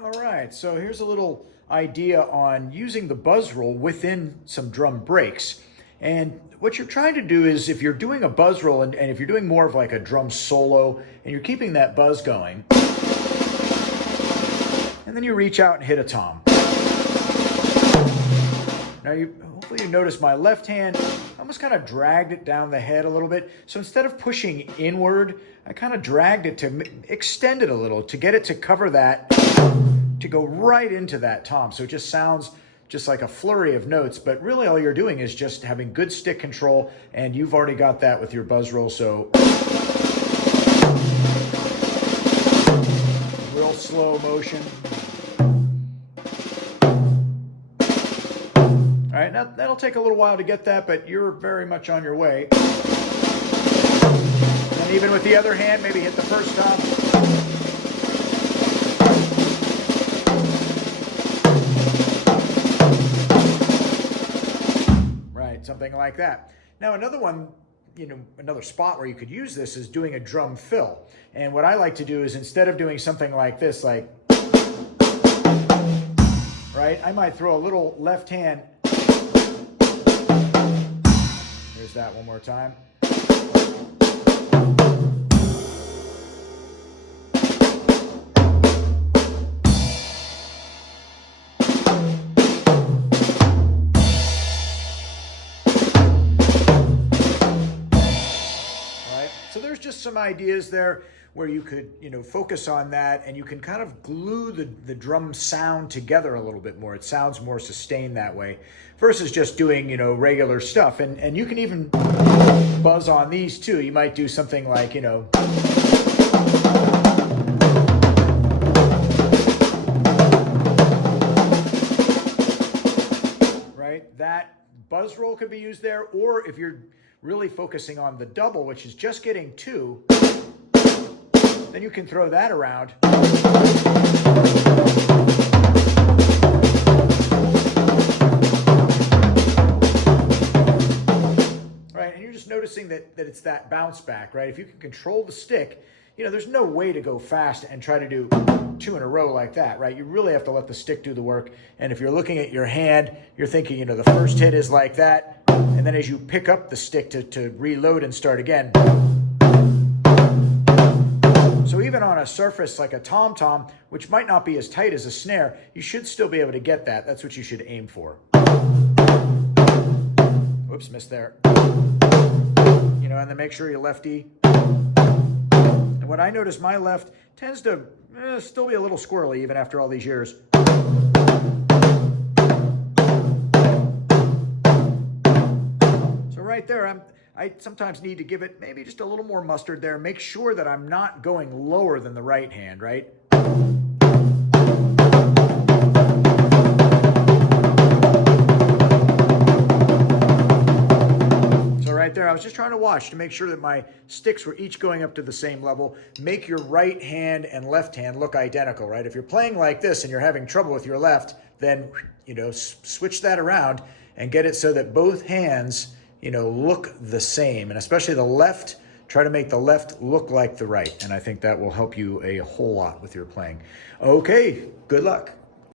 All right, so here's a little idea on using the buzz roll within some drum breaks. And what you're trying to do is if you're doing a buzz roll and if you're doing more of like a drum solo and you're keeping that buzz going, and then you reach out and hit a tom. Now, hopefully you notice my left hand, I almost kind of dragged it down the head a little bit. So instead of pushing inward, I kind of dragged it to extend it a little to get it to cover that, to go right into that tom. So it just sounds just like a flurry of notes, but really all you're doing is just having good stick control, and you've already got that with your buzz roll. So real slow motion. All right, now that'll take a little while to get that, but you're very much on your way. And even with the other hand, maybe hit the first tom. Right, something like that. Now another one, another spot where you could use this is doing a drum fill. And what I like to do is instead of doing something like this, like, right, I might throw a little left hand. Here's that one more time. So there's just some ideas there where you could, focus on that, and you can kind of glue the drum sound together a little bit more. It sounds more sustained that way versus just doing, regular stuff. And you can even buzz on these too. You might do something like, right? That buzz roll could be used there, or if you're really focusing on the double, which is just getting two, then you can throw that around. Right, and you're just noticing that it's that bounce back, right? If you can control the stick, there's no way to go fast and try to do two in a row like that, right? You really have to let the stick do the work. And if you're looking at your hand, you're thinking, the first hit is like that. And then as you pick up the stick to reload and start again. So even on a surface like a tom-tom, which might not be as tight as a snare, you should still be able to get that. That's what you should aim for. Whoops, missed there. And then make sure you're lefty. And what I notice, my left tends to still be a little squirrely even after all these years. Right there, I sometimes need to give it maybe just a little more mustard there. Make sure that I'm not going lower than the right hand, right? So right there, I was just trying to watch to make sure that my sticks were each going up to the same level. Make your right hand and left hand look identical, right? If you're playing like this and you're having trouble with your left, then, switch that around and get it so that both hands look the same, and especially the left, try to make the left look like the right. And I think that will help you a whole lot with your playing. Okay, good luck.